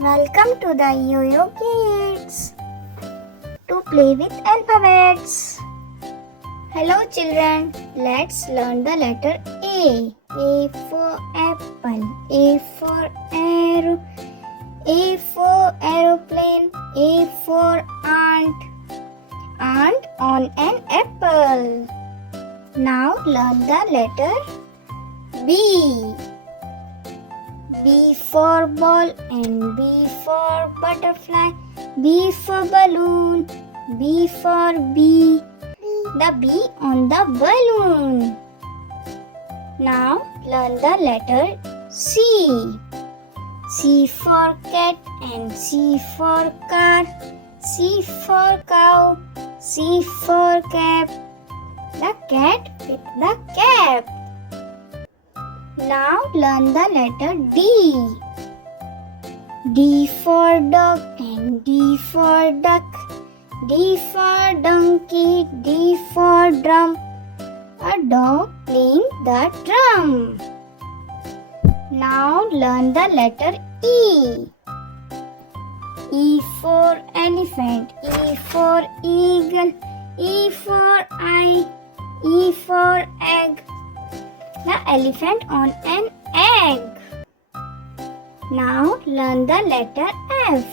Welcome to the Yo-Yo Kids to play with alphabets. Hello children, let's learn the letter A. A for apple, A for arrow, A for aeroplane, A for ant, ant on an apple. Now learn the letter B. B for ball and B for butterfly, B for balloon, B for bee, the bee on the balloon. Now learn the letter C. C for cat and C for car, C for cow, C for cap, the cat with the cap. Now learn the letter D. D for dog and D for duck, D for donkey, D for drum, a dog playing the drum. Now learn the letter E. E for elephant, E for eagle, E for eye, E for egg, the elephant on an egg. Now learn the letter F.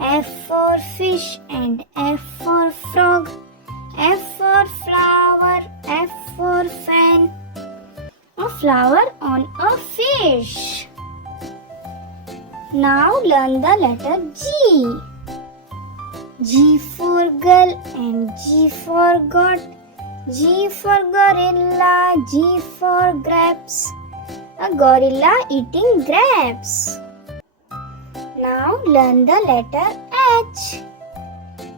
F for fish and F for frog, F for flower, F for fan, a flower on a fish. Now learn the letter G. G for girl and G for goat, G for gorilla, G for grapes, a gorilla eating grapes. Now learn the letter H.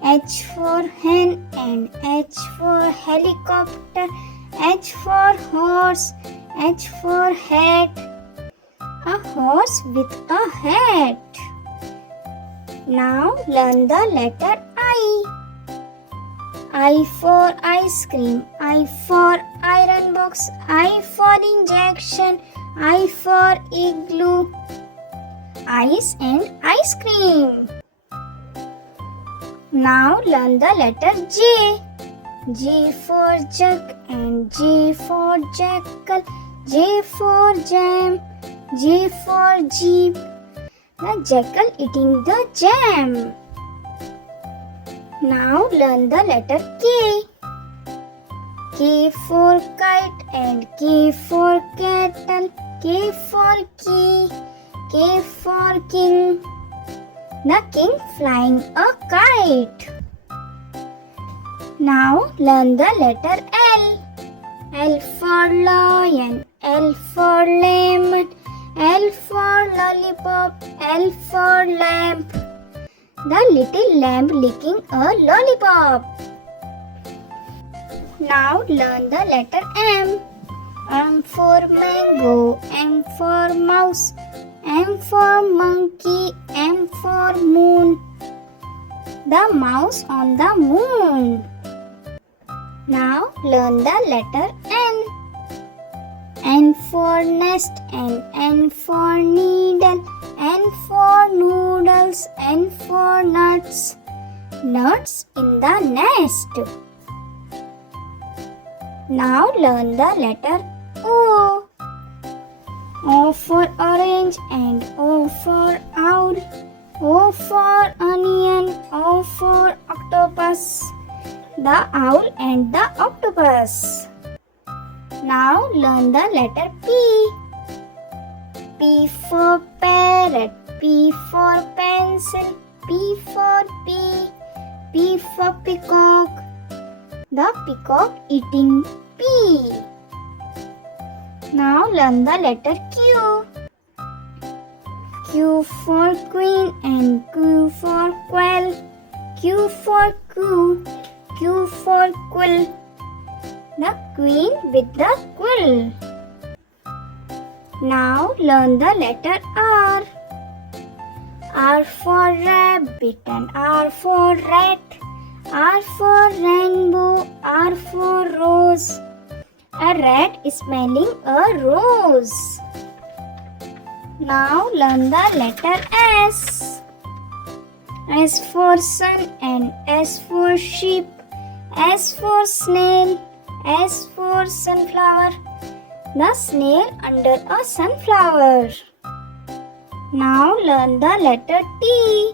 H for hen and H for helicopter, H for horse, H for hat, a horse with a hat. Now learn the letter I. I for ice cream, I for iron box, I for injection, I for igloo, ice and ice cream. Now learn the letter J. J for jug and J for jackal, J for jam, J for jeep, the jackal eating the jam. Now learn the letter K. K for kite and K for kettle, K for key, K for king, the king flying a kite. Now learn the letter L. L for lion, L for lemon, L for lollipop, L for lamp, the little lamb licking a lollipop. Now learn the letter M. M for mango, M for mouse, M for monkey, M for moon, the mouse on the moon. Now learn the letter N. N for nest and N for needle, N for noodles, N for nuts, nuts in the nest. Now learn the letter O. O for orange and O for owl, O for onion, O for octopus, the owl and the octopus. Now learn the letter P. P for parrot, P for pencil, P for pea, P for peacock, the peacock eating pea. Now learn the letter Q. Q for queen and Q for quail, Q for queue, Q for quill, the queen with the quill. Now learn the letter R. R for rabbit and R for rat, R for rainbow, R for rose, a rat smelling a rose. Now learn the letter S. S for sun and S for sheep. S for snail. S for sunflower. The snail under a sunflower. Now learn the letter T.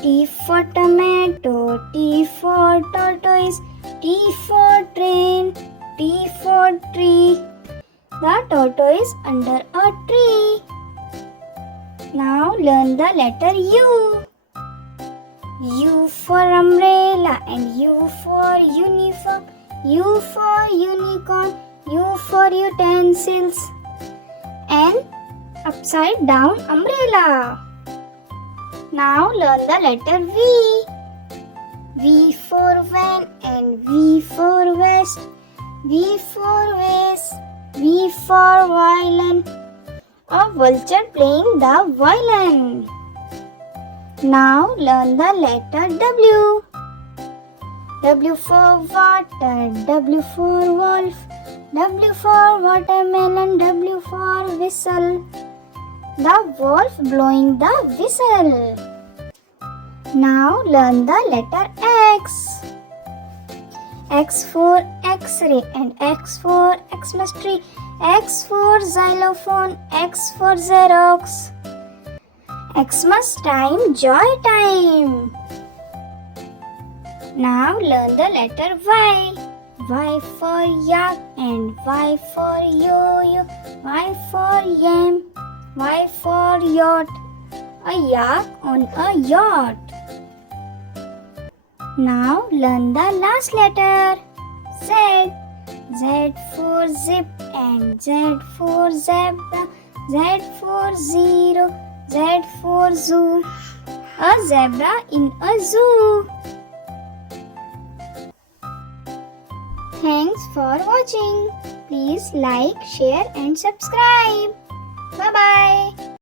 T for tomato. T for tortoise. T for train. T for tree. The tortoise under a tree. Now learn the letter U. U for umbrella and U for uniform. U for unicorn. U for utensils. And upside down umbrella. Now learn the letter V. V for van and V for vest. V for vase. V for violin. A vulture playing the violin. Now learn the letter W. W for water. W for wolf. W for watermelon. W for whistle. The wolf blowing the whistle. Now learn the letter X. X for X-ray and X for Xmas tree. X for xylophone. X for Xerox. Xmas time, joy time. Now learn the letter Y. Y for yak and Y for yo-yo. Y for yam. Y for yacht. A yak on a yacht. Now learn the last letter Z. Z for zip and Z for zebra. Z for zero. Z for zoo. A zebra in a zoo. Thanks for watching. Please like, share and subscribe. Bye bye.